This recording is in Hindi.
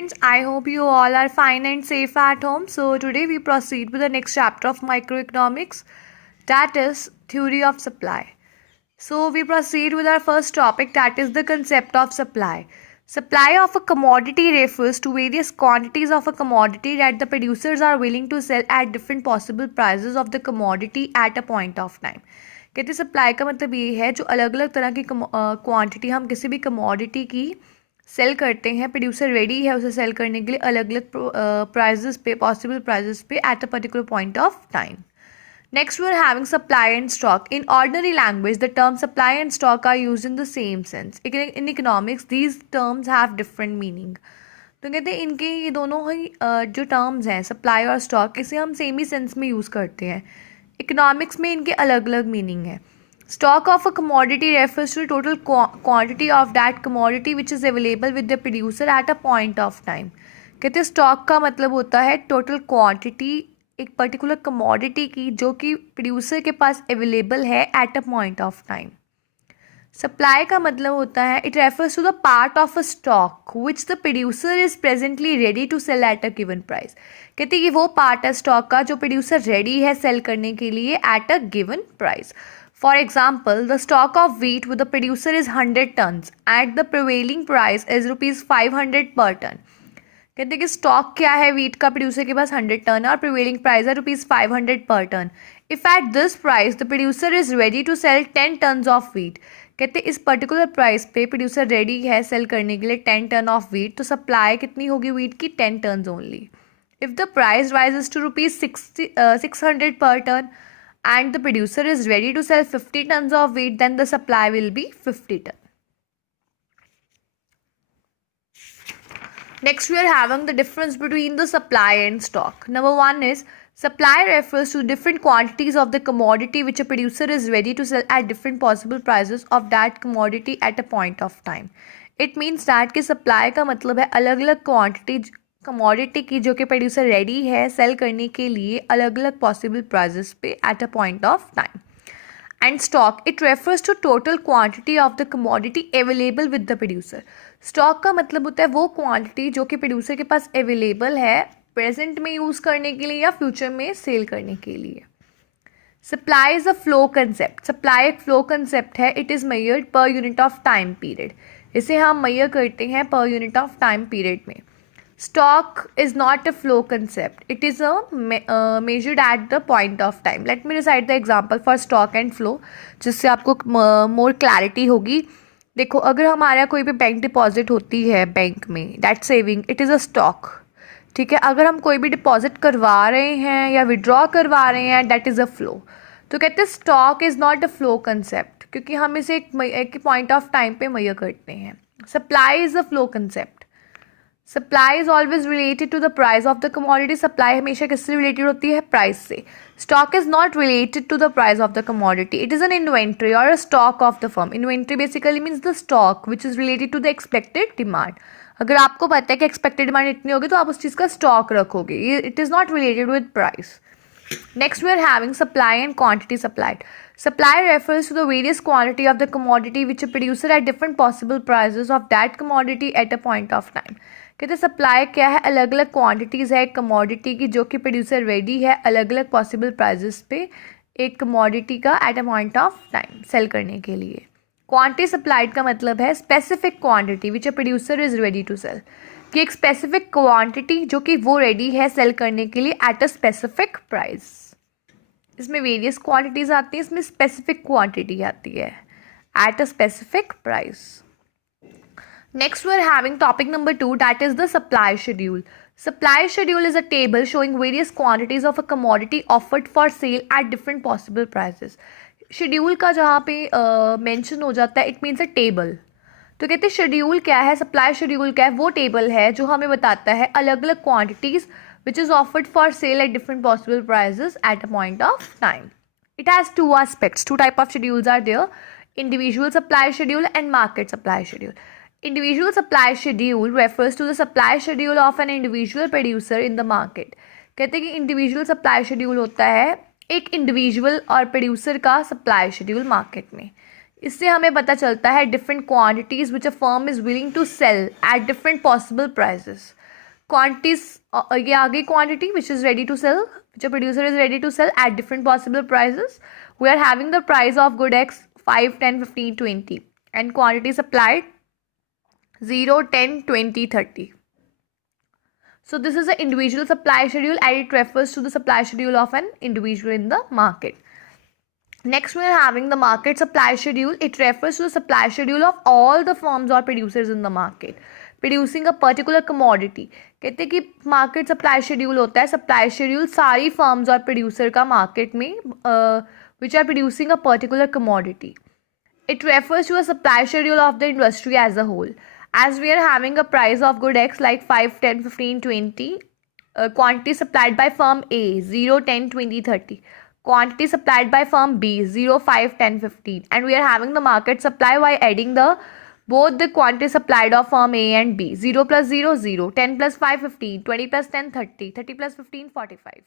Students, I hope you all are fine and safe at home. So today we proceed with the next chapter of microeconomics, that is theory of supply. So we proceed with our first topic, that is the concept of supply. Supply of a commodity refers to various quantities of a commodity that the producers are willing to sell at different possible prices of the commodity at a point of time. कहते सप्लाई का मतलब ये है जो अलग अलग तरह की क्वांटिटी हम किसी भी कमोडिटी की सेल करते हैं, प्रोड्यूसर रेडी है उसे सेल करने के लिए अलग अलग प्राइजेस पे, पॉसिबल प्राइजेस पे at a particular point of time. Next, we are having supply and stock. In ordinary language, the terms supply and stock are used in the same sense. In economics, these terms have different meaning. तो कहते हैं इनके ये दोनों ही जो टर्म्स हैं सप्लाई और स्टॉक, इसे हम सेम ही सेंस में यूज़ करते हैं. इकोनॉमिक्स में इनके अलग अलग मीनिंग है. Stock of a commodity refers to the total quantity of that commodity which is available with the producer at a point of time. कहते हैं स्टॉक का मतलब होता है टोटल क्वांटिटी एक पर्टिकुलर कमोडिटी की जो कि प्रोड्यूसर के पास अवेलेबल है at a point of time. Supply का मतलब होता है it refers to the part of a stock which the producer is presently ready to sell at a given price. कहते हैं ये वो पार्ट है स्टॉक का जो प्रोड्यूसर रेडी है सेल करने के लिए eight a given price. For example, the stock of wheat with the producer is 100 tons at the prevailing price is rupees 500 per ton. कहते हैं कि स्टॉक क्या है वीट का प्रोड्यूसर के पास 100 टन और प्रिवेलिंग प्राइस है rupees 500 per ton. If at this price the producer is ready to sell 10 tons of wheat. कहते हैं इस पर्टिकुलर प्राइस पे प्रोड्यूसर रेडी है सेल करने के लिए 10 टन ऑफ वीट, तो सप्लाई कितनी होगी वीट की 10 tons only. If the price rises to rupees 600 per ton and the producer is ready to sell 50 tons of wheat, then the supply will be 50 ton. Next, we are having the difference between the supply and stock. Number one is supply refers to different quantities of the commodity which a producer is ready to sell at different possible prices of that commodity at a point of time. It means that कि supply का मतलब है अलग अलग quantity कमोडिटी की जो कि प्रोड्यूसर रेडी है सेल करने के लिए अलग अलग पॉसिबल प्राइजेस पे at a point of time. And stock it refers to total quantity of the commodity available with the producer. Stock का मतलब होता है वो क्वांटिटी जो कि प्रोड्यूसर के पास अवेलेबल है प्रेजेंट में यूज़ करने के लिए या फ्यूचर में सेल करने के लिए. Supply is a flow concept. Supply एक फ्लो कंसेप्ट है. It is measured per unit of time period. इसे हम मेजर करते हैं per unit of time period में. Stock is not a flow concept. It is measured at the point of time. Let me recite the example for stock and flow जिससे आपको more clarity होगी. देखो अगर हमारा कोई भी बैंक डिपॉजिट होती है बैंक में that saving it is a stock. ठीक है, अगर हम कोई भी डिपॉजिट करवा रहे हैं या विड्रॉ करवा रहे हैं that is a flow. तो कहते हैं stock is not a flow concept क्योंकि हम इसे एक पॉइंट ऑफ टाइम पे मेजर करते हैं. Supply is a flow concept. Supply is always related to the price of the commodity. Supply हमेशा किससे रिलेटेड होती है प्राइस से. Stock is not related to the price of the commodity. It is an inventory or a stock of the firm. Inventory basically means the stock which is related to the expected demand. अगर आपको पता है कि एक्सपेक्टेड डिमांड इतनी होगी तो आप उस चीज़ का स्टॉक रखोगे. It is not related with price. Next, we are having supply and quantity supplied. Supply refers to the various quantity of the commodity which a producer at different possible prices of that commodity at a point of time. कहते हैं सप्लाई क्या है अलग अलग क्वांटिटीज़ है एक कमोडिटी की जो कि प्रोड्यूसर रेडी है अलग अलग पॉसिबल प्राइजेस पे एक कमोडिटी का at a point of time sell करने के लिए. क्वांटिटी सप्लाइड का मतलब है specific quantity which a producer is ready to sell. कि एक स्पेसिफिक क्वांटिटी जो कि वो रेडी है सेल करने के लिए एट अ स्पेसिफिक प्राइस. इसमें वेरियस क्वांटिटीज़ आती हैं, इसमें स्पेसिफिक क्वांटिटी आती है at a specific price. Next, we are having topic number 2, that is the supply schedule. Supply schedule is a table showing various quantities of a commodity offered for sale at different possible prices. Schedule का जहाँ पे mention हो जाता है it means a table. तो कहते हैं शेड्यूल क्या है, सप्लाई शेड्यूल क्या है, वो टेबल है जो हमें बताता है अलग अलग quantities which is offered for sale at different possible prices at a point of time. It has two aspects. Two type of schedules are there, individual supply schedule and market supply schedule. Individual supply schedule refers to the supply schedule of an individual producer in the market. कहते हैं कि इंडिविजुअल सप्लाई शेड्यूल होता है एक इंडिविजुअल और प्रोड्यूसर का सप्लाई शेड्यूल मार्केट में. इससे हमें पता चलता है different quantities which a firm is willing to sell at different possible prices. quantities ये आ गई quantity which is ready to sell, which a producer is ready to sell at different possible prices. We are having the price of good X 5, 10, 15, 20 and quantity supplied 0, 10, 20, 30. So this is an individual supply schedule and it refers to the supply schedule of an individual in the market. Next we are having the market supply schedule. It refers to the supply schedule of all the firms or producers in the market producing a particular commodity. कहते हैं कि मार्केट सप्लाई शेड्यूल होता है, सप्लाई शेड्यूल सारी फर्म्स और प्रोड्यूसर का मार्केट में which are producing a particular commodity. It refers to a supply schedule of the industry as a whole. As we are having a price of good X like 5, 10, 15, 20, quantity supplied by firm A 0, 10, 20, 30. Quantity supplied by firm B 0, 5, 10, 15. And we are having the market supply by adding both the quantity supplied of firm A and B. 0 plus 0, 0. 10 plus 5, 15. 20 plus 10, 30. 30 plus 15, 45.